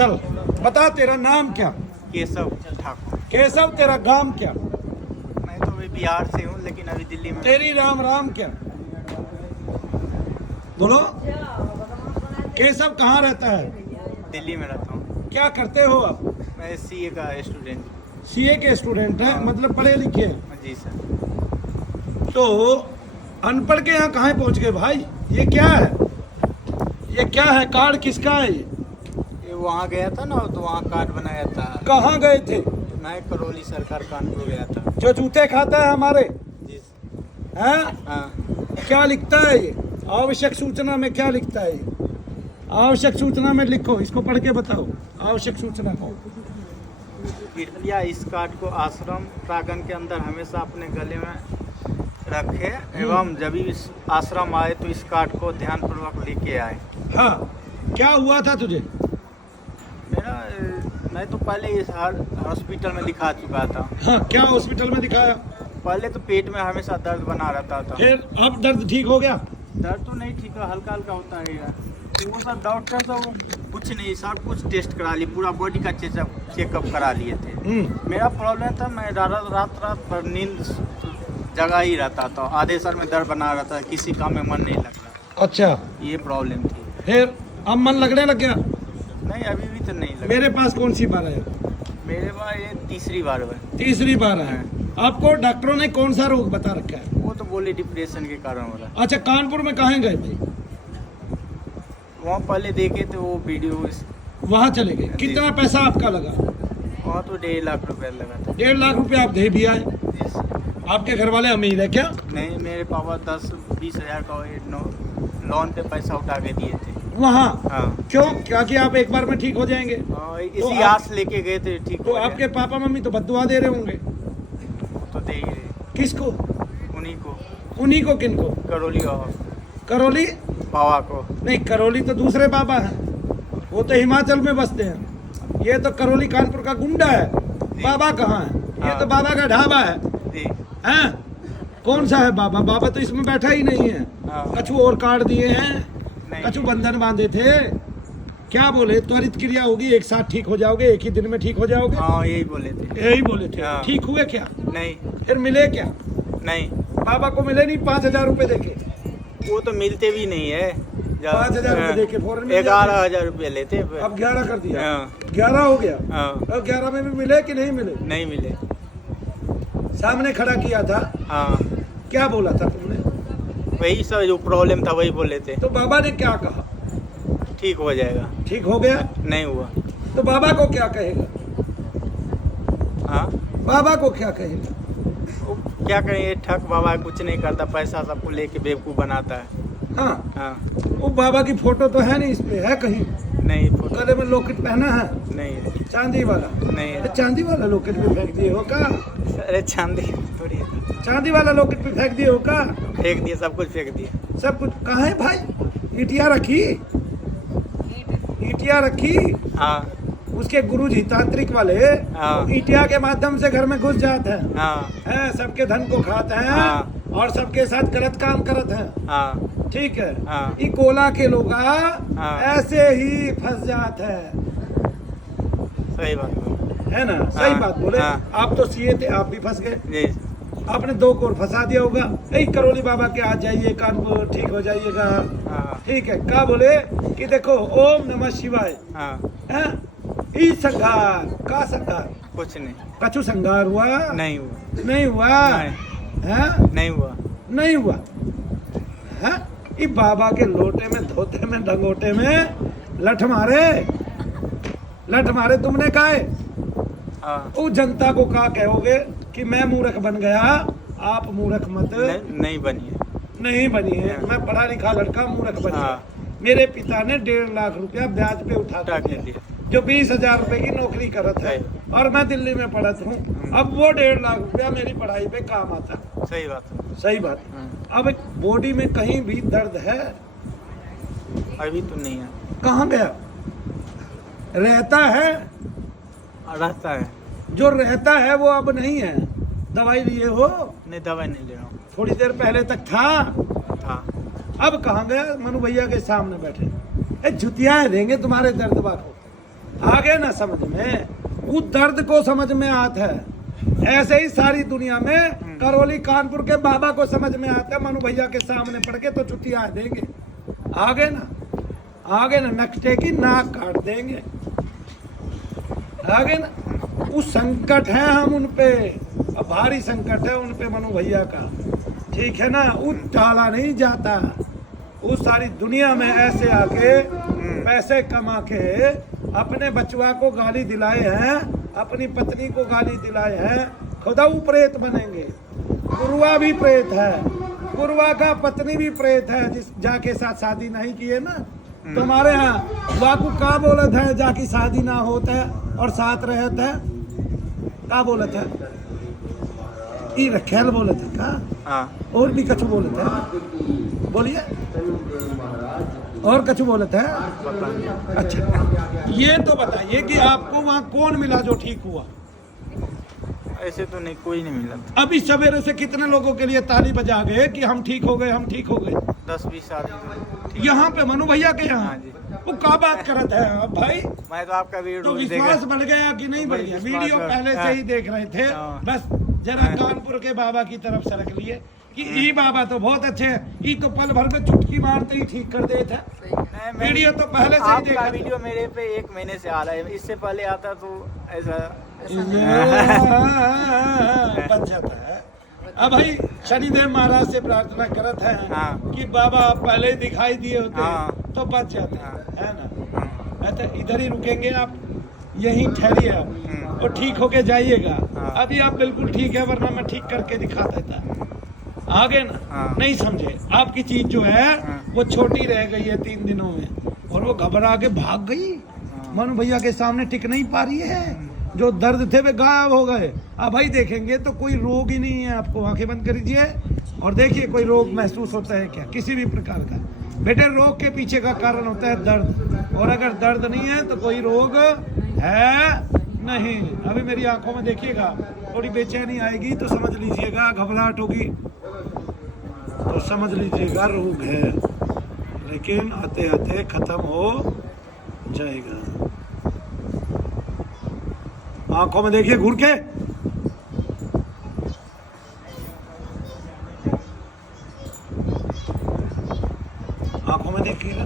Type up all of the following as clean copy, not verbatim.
चल बता तेरा नाम क्या? केशव ठाकुर। केशव। तेरा गांव क्या? मैं तो अभी बिहार से हूँ लेकिन अभी दिल्ली में। तेरी राम राम क्या? बोलो। केशव कहाँ रहता है? दिल्ली में रहता हूँ। क्या करते हो आप? मैं सीए का स्टूडेंट। सीए के स्टूडेंट हैं, मतलब पढ़े लिखे हैं। जी सर। तो अनपढ़ के यहाँ कहाँ पहुँच गए भाई? ये क्या है? ये क्या है? कार्ड किसका है ये वहाँ गया था ना तो वहाँ कार्ड बनाया था। कहाँ गए थे? मैं करौली सरकार कानपुर गया था। जो जूते खाता है हमारे जी हैं? हाँ। क्या लिखता है ये? आवश्यक सूचना में क्या लिखता है ये? आवश्यक सूचना में लिखो, इसको पढ़ के बताओ आवश्यक सूचना को। कृपया इस कार्ड को आश्रम प्रांगण के अंदर हमेशा अपने गले में रखे एवं जब भी इस आश्रम आए तो इस कार्ड को ध्यानपूर्वक लेके आए। हाँ, क्या हुआ था तुझे? मैं तो पहले इस हॉस्पिटल में दिखा चुका था। हाँ, क्या हॉस्पिटल में दिखाया? पहले तो पेट में हमेशा दर्द बना रहता था। फिर अब दर्द ठीक हो गया? दर्द तो नहीं ठीक है, हल्का हल्का होता है यार। तो वो सब डॉक्टर सब कुछ नहीं, सब कुछ टेस्ट करा लिए, पूरा बॉडी का चेकअप करा लिए थे। मेरा प्रॉब्लम था, मैं रात भर नींद जगह ही रहता था, आधे सर में दर्द बना रहता था, किसी काम में मन नहीं लग रहा। अच्छा, ये प्रॉब्लम थी। फिर अब मन लगने लग गया? नहीं, अभी भी तो नहीं लगा। मेरे पास कौन सी बार है? मेरे पास ये तीसरी बार है। तीसरी बार है। आपको डॉक्टरों ने कौन सा रोग बता रखा है? वो तो बोले डिप्रेशन के कारण हो रहा है। अच्छा, कानपुर में कहाँ गए भाई? वहाँ पहले देखे थे वो वीडियो। वहाँ चले गए। कितना पैसा आपका लगा? वहाँ तो 1.5 लाख रुपया लगा था। 1.5 लाख रुपया आप दे भी आए? आपके घर वाले अमीर है क्या? नहीं, मेरे पापा 10-20 हज़ार का लोन पे पैसा उठा के दिए थे। वहाँ? हाँ। क्यों? क्या कि आप एक बार में ठीक हो जाएंगे? इसी आस लेके गए थे ठीक तो हो आपके पापा मम्मी तो बद्दुआ दे रहे होंगे। तो दे ही रहे। किसको? उन्हीं को। उन्हीं को? किनको? करौली बाबा। करौली? बाबा को। नहीं, करौली तो दूसरे बाबा हैं, वो तो हिमाचल में बसते हैं। ये तो करौली कानपुर का गुंडा है। बाबा कहाँ है? ये तो बाबा का ढाबा है। हैं? कौन सा है बाबा? बाबा तो इसमें बैठा ही नहीं है। कछु और कार्ड दिए हैं, कछु बंधन बांधे थे। क्या बोले? त्वरित क्रिया होगी, एक साथ ठीक हो जाओगे, एक ही दिन में ठीक हो जाओगे। हाँ, यही बोले थे। यही बोले थे। हाँ। ठीक हुए क्या? नहीं। फिर मिले क्या? नहीं, बाबा को मिले नहीं 5,000 रुपए देके? वो तो मिलते भी नहीं है। 5,000 रुपए देके फौरन मिल जाते। 11,000 रुपये लेते। अब 11 कर दिया। हाँ। 11 हो गया। हाँ। अब 11 में भी मिले कि नहीं मिले? नहीं मिले। सामने खड़ा किया था। हाँ। क्या बोला था तुमने? वही सब जो प्रॉब्लम था वही बोले थे। तो बाबा ने क्या कहा? ठीक हो जाएगा। ठीक हो गया? नहीं हुआ। तो बाबा को क्या कहेगा? हाँ, बाबा को क्या कहेगा? वो क्या करेंगे, ठग बाबा कुछ नहीं करता, पैसा सबको लेके बेवकूफ़ बनाता है। हाँ। हाँ। वो बाबा की फोटो तो है नहीं इसमें, है कहीं? नहीं, फोटो गले में लॉकेट पहना है? नहीं है। चांदी वाला? नहीं है। अरे चांदी वाला लॉकेट भी फेंक दिए हो का? अरे चांदी थोड़ी है। चांदी वाला लॉकेट भी फेंक दिए हो का? फेंक दिए, सब कुछ फेंक दिए। सब कुछ कहाँ है भाई? ईटिया रखी? ईटिया रखी? हाँ। उसके गुरुजी तांत्रिक वाले हाँ। ईटिया के माध्यम से घर में घुस जाते हैं। हाँ। हैं, सबके धन को खाते हैं। हाँ। और सबके साथ गलत काम करते हैं। हाँ। ठीक है। हाँ। ई कोला के लोग हाँ। ऐसे ही फंस जाते हैं, सही बात है ना? सही हाँ। बात बोले। हाँ। आप तो सीए थे, आप भी फंस गए। जी। आपने 2 को और फंसा दिया होगा। यही करौली बाबा के आ जाइए, कानपुर ठीक हो जाइएगा। हाँ। ठीक है। क्या बोले कि देखो ओम नमः शिवाय हाँ। है। ई संघार का संघार? कुछ नहीं। कछु संघार हुआ? नहीं हुआ। नहीं हुआ? नहीं। है? नहीं हुआ। नहीं हुआ है? ये बाबा के लोटे में, धोते में, ढंगोटे में लठ मारे तुमने काहे? हाँ। वो जनता को क्या कहोगे कि मैं मूर्ख बन गया? आप मूर्ख मत। नहीं बनी है। नहीं बनी है। मैं पढ़ा लिखा लड़का मूर्ख बन गया। हाँ। मेरे पिता ने 1.5 लाख रुपया ब्याज पे उठा उठा के दिया, दिया। जो 20,000 रुपए की नौकरी करत है, और मैं दिल्ली में पढ़त हूँ। अब वो 1.5 लाख रुपया मेरी पढ़ाई पे काम आता है। सही बात है। सही बात। अब बॉडी में कहीं भी दर्द है? अभी तो नहीं है। कहाँ गया? रहता है? रहता है। जो रहता है वो अब नहीं है। दवाई लिए हो? नहीं, दवाई नहीं ले रहा हूँ। थोड़ी देर पहले तक था। अब कहाँ गया? मनु भैया के सामने बैठे। जुतियाएं देंगे तुम्हारे दर्द को। आ गया ना समझ में, उस दर्द को समझ में आता है। ऐसे ही सारी दुनिया में करौली कानपुर के बाबा को समझ में आता है, मनु भैया के सामने पड़ के तो छुट्टियां देंगे। आगे ना नक्शे की नाक काट देंगे। आगे ना वो संकट है हम उन पे, भारी संकट है उन पे मनु भैया का, ठीक है ना। वो टाला नहीं जाता। वो सारी दुनिया में ऐसे आके पैसे कमा के अपने बचवा को गाली दिलाए हैं, अपनी पत्नी को गाली दिलाए हैं, खुदा वो प्रेत बनेंगे। गुरुआ भी प्रेत है, गुरुआ का पत्नी भी प्रेत है, जिस जाके साथ शादी नहीं किए ना। तुम्हारे यहाँ वाकू का बोलत है जाकी शादी ना होता है और साथ रहता है, का बोलत है ई रखेल बोलत है का, और भी कछु बोलत है, बोलिए और कछु बोलत है। अच्छा ये तो बताइए कि आपको वहाँ कौन मिला जो ठीक हुआ? ऐसे तो नहीं, कोई नहीं मिला। अभी सवेरे से कितने लोगों के लिए ताली बजा गए कि हम ठीक हो गए, हम ठीक हो गए? 10-20 आदमी यहाँ पे मनु भैया के यहाँ। हाँ जी। वो क्या बात करत है आप भाई? मैं तो आपका वीडियो तो विश्वास बढ़ गया कि नहीं बढ़ गया? वीडियो पहले से ही देख रहे थे, बस जरा कानपुर के बाबा की तरफ सरक लिए कि ई बाबा तो बहुत अच्छे हैं, ई तो पल भर में चुटकी मारते ही ठीक कर देते हैं। वीडियो तो पहले से ही देखा। वीडियो मेरे पे 1 महीने से आ रहा है, इससे पहले आता तो ऐसा बच जाता है। अब भाई शनिदेव महाराज से प्रार्थना करत है कि बाबा आप पहले दिखाई दिए होते तो बच जाता है ना। तो इधर ही रुकेंगे आप, यहीं ठहरिए आप और ठीक होके जाइएगा। अभी आप बिल्कुल ठीक है, वरना मैं ठीक करके दिखा देता। आगे ना नहीं समझे, आपकी चीज जो है वो छोटी रह गई है 3 दिनों में, और वो घबरा के भाग गई, मनु भैया के सामने टिक नहीं पा रही है। जो दर्द थे वे गायब हो गए। अब भाई देखेंगे तो कोई रोग ही नहीं है। आपको आंखें बंद करिए और देखिए कोई रोग महसूस होता है क्या किसी भी प्रकार का? बेटे रोग के पीछे का कारण होता है दर्द, और अगर दर्द नहीं है तो कोई रोग है नहीं। अभी मेरी आंखों में देखिएगा, थोड़ी बेचैनी आएगी तो समझ लीजिएगा, घबराहट होगी तो समझ लीजिएगा रोग है, लेकिन आते आते खत्म हो जाएगा। आंखों में देखिए घूर के, आंखों में देखिएगा,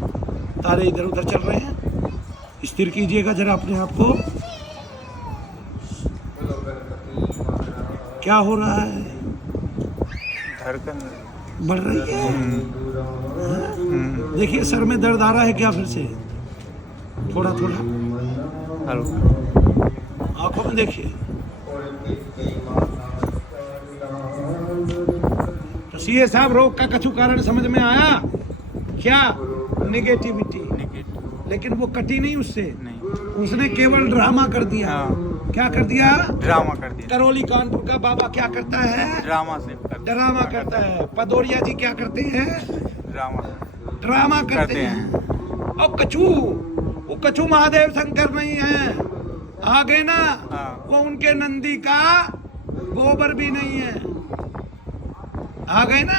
तारे इधर उधर चल रहे हैं। स्थिर कीजिएगा जरा अपने आप को। क्या हो रहा है? धड़कन बढ़ रही है। देखिए सर में दर्द आ रहा है क्या फिर से? थोड़ा थोड़ा आंखों में देखिए। तो सीए साहब रोग का कछु कारण समझ में आया क्या? नेगेटिविटी। लेकिन वो कटी नहीं उससे, नहीं। उसने केवल ड्रामा कर दिया। क्या कर दिया? ड्रामा कर दिया। करौली कानपुर का बाबा क्या करता है? ड्रामा करता है। पदौरिया जी क्या करते हैं? ड्रामा करते हैं। और वो कछु महादेव शंकर नहीं है। आगे ना वो उनके नंदी का गोबर भी नहीं है। आ गए ना,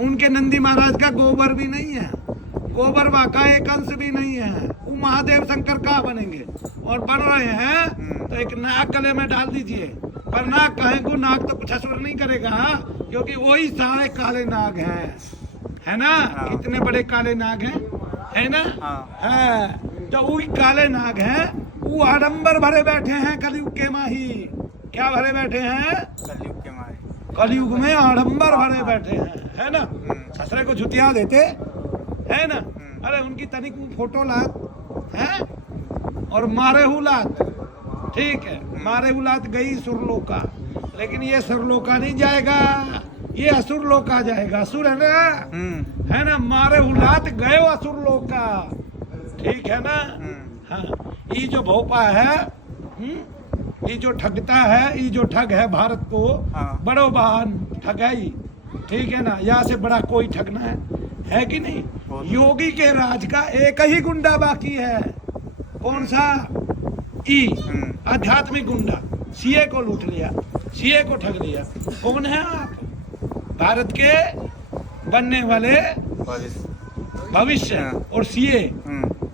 उनके नंदी महाराज का गोबर भी नहीं है। गोबर का एक अंश भी नहीं है। वो महादेव शंकर का बनेंगे और बन रहे हैं तो एक नाक गले में डाल दीजिए। पर नाक कहेंगे, नाक तो कुछ असर नहीं करेगा, क्योंकि वही सारे काले नाग हैं, है ना। कितने बड़े काले नाग हैं, है ना। है तो वही काले नाग हैं, वो आडंबर भरे बैठे हैं कलयुग के माही। क्या भरे बैठे हैं? कलयुग के माही। कलयुग में आडंबर भरे बैठे हैं, है ना। ससुरे को झुतिया देते, है ना। अरे उनकी तनिक फोटो लात है और मारे हुलात, ठीक है, मारे हुलात गई सुरलोका, लेकिन ये सुरलोका नहीं जाएगा, ये असुर लोका जाएगा। असुर है ना, है ना। मारे हुलात गए असुर लोका, ठीक है ना। हाँ, ये जो भोपा है, ये जो ठगता है, ये जो ठग है भारत को, बड़ो बहान ठगाई, ठीक है ना। यहाँ से बड़ा कोई ठगना है कि नहीं। योगी के राज का एक ही गुंडा बाकी है। कौन सा? ई आध्यात्मिक गुंडा। सीए को लूट लिया, सीए को ठग लिया। कौन है आप? भारत के बनने वाले भविष्य और सीए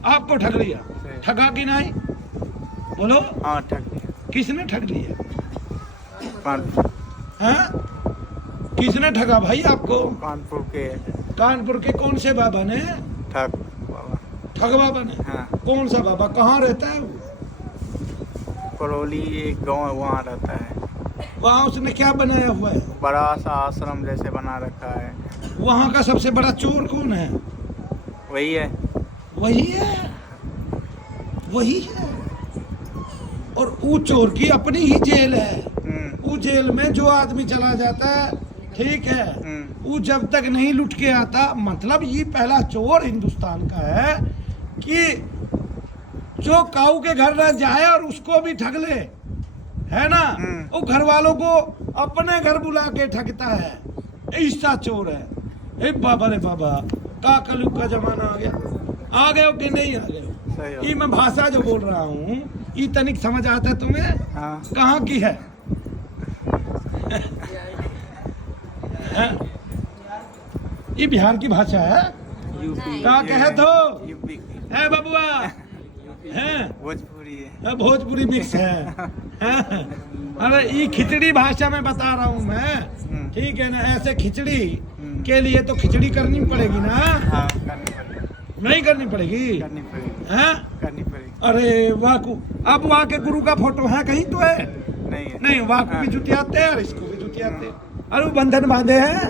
आपको ठग लिया। ठगा कि नहीं? बोलो। हाँ ठग लिया। किसने ठग लिया? कानपुर हाँ, किसने ठगा भाई आपको? कानपुर के कानपुर के कौन से बाबा ने? ठग बाबा। ठग बाबा ने? हाँ। कौन सा बाबा, कहाँ रहता है वो? करौली एक गांव है, वहाँ रहता है। वहाँ उसने क्या बनाया हुआ है? बड़ा सा आश्रम जैसे बना रखा है। वहाँ का सबसे बड़ा चोर कौन है? वही है। वही है, वही है। और वो चोर की अपनी ही जेल है। वो जेल में जो आदमी चला जाता है, ठीक है, वो जब तक नहीं लुट के आता, मतलब ये पहला चोर हिंदुस्तान का है कि जो काऊ के घर न जाए और उसको भी ठग ले, है ना? वो घर वालों को अपने घर बुला के ठगता है, ऐसा चोर है। ए बाबा रे बाबा, का कलयुग का जमाना आ गया। आ गए हो कि नहीं आ गए हो? ये मैं भाषा जो बोल रहा हूँ, ये तनिक समझ आता है तुम्हें? हाँ। कहाँ की है? ये बिहार की भाषा है। यूपी का कहे तो यूपी की है बबुआ, है भोजपुरी है। भोजपुरी मिक्स है। अरे ये खिचड़ी भाषा में बता रहा हूँ मैं, ठीक है ना? ऐसे खिचड़ी के लिए तो खिचड़ी करनी पड़ेगी ना? हाँ करनी पड़ेगी। नहीं करनी पड़ेगी? करनी पड़ेगी। हैं? करनी पड़ेगी। अरे वाकू, अब वहाँ के गुरु का फोटो है कहीं तो है? नहीं है। नहीं, वाकू भी जुटियाते हैं और इसको भी जुटियाते हैं। अरे वो बंधन बांधे हैं,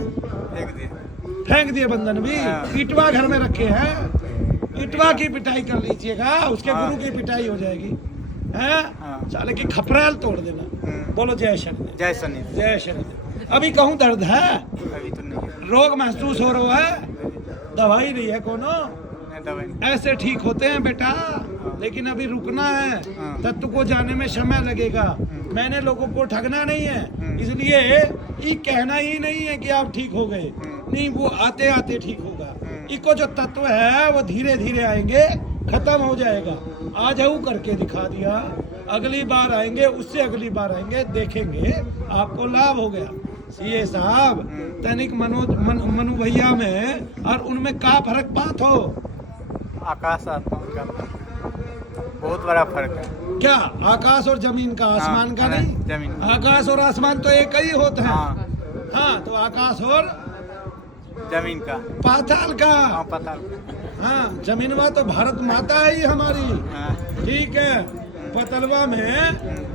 फेंक दिए बंधन भी। इटवा घर में रखे हैं, इटवा की पिटाई कर लीजिएगा, उसके गुरु की पिटाई हो जाएगी। हैं? साले की खपरेल तोड़ देना। बोलो जय शनिदेव। जय शनिदेव। जय शनिदेव। अभी कहूँ दर्द है? अभी तो नहीं। रोग महसूस हो रहा है? दवाई नहीं है कोनो? दवाई ऐसे ठीक होते हैं बेटा, लेकिन अभी रुकना है, तत्व को जाने में समय लगेगा। मैंने लोगों को ठगना नहीं है, इसलिए ये कहना ही नहीं है कि आप ठीक हो गए, नहीं, वो आते आते ठीक होगा। इको जो तत्व है वो धीरे धीरे आएंगे, खत्म हो जाएगा। आज वो करके दिखा दिया, अगली बार आएंगे, उससे अगली बार आएंगे, देखेंगे आपको लाभ हो गया। सीए साहब, तनिक मनु भैया में और उनमें का फर्क पात हो? आकाश आसमान का बहुत बड़ा फर्क है। क्या आकाश और जमीन का? आसमान का नहीं, जमीन। आकाश और आसमान तो एक ही होता है। हाँ। हाँ, तो आकाश और जमीन का, पाताल का। हाँ पता। हाँ, जमीनवा तो भारत माता है ही हमारी, हाँ। ठीक है। पतलवा में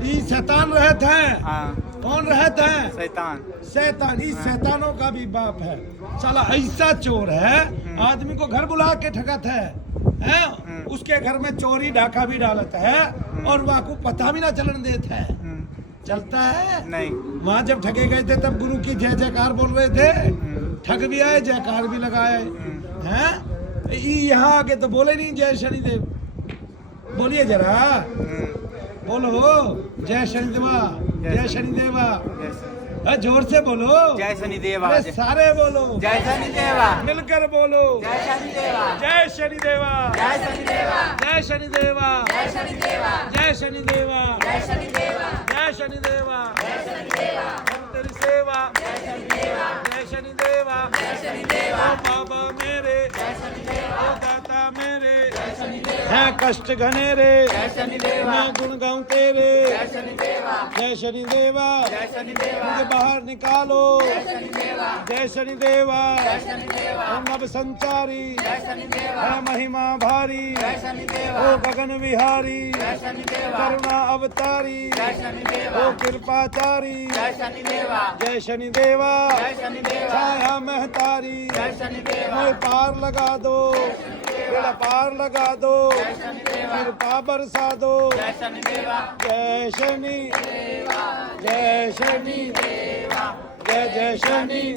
ये शैतान रहते हैं। हाँ। कौन रहते हैं? शैतान। शैतान। इस शैतानों का भी बाप है साला, ऐसा चोर है, आदमी को घर बुला के ठगत है, उसके घर में चोरी डाका भी डालता है और वहाँ को पता भी ना चलन देता है। चलता है नहीं। वहाँ जब ठगे गए थे तब गुरु की जय जयकार बोल रहे थे, ठग भी आए, जयकार भी लगाए हैं। यहाँ आके तो बोले नहीं जय शनिदेव। बोलिए जरा, बोलो जय शनिदेवा, जय शनिदेवा। जोर से बोलो, जय शनिदेवा। अरे सारे बोलो, जय शनिदेवा। मिलकर बोलो, जय शनिदेवा। जय शनिदेवा, जय शनिदेवा। जय शनिदेवा, जय शनिदेवा। जय शनिदेवा, जय शनिदेवा। जय शनिदेवा, जय शनिदेवा। तेरी सेवा, जय शनिदेवा। जय शनिदेवा, जय शनिदेवा। ओ बाबा मेरे, जय शनिदेवा। ओ दाता मेरे, जय शनिदेवा। है कष्ट घने रे, जय शनिदेवा। मैं गुण गाऊं तेरे। जय शनिदेवा। जय शनिदेवा, जय शनिदेवा। मुझे बाहर निकालो। जय शनिदेवा। जय शनिदेवा, जय शनिदेवा। ओ नभ संचारी, जय शनिदेवा। है महिमा भारी, जय शनिदेवा। ओ गगन विहारी, जय शनिदेवा। करुणा अवतारी, जय शनिदेवा। ओ कृपाचारी। जय शनिदेवा। जय शनिदेवा, जय शनिदेवा। छाया महतारी, जय शनिदेवा। मुझे पार लगा दो, बेड़ा पार लगा दो, कृपा बरसा दो। जय शनिदेवा। जय शनि, जय शनि, जय जय शनि।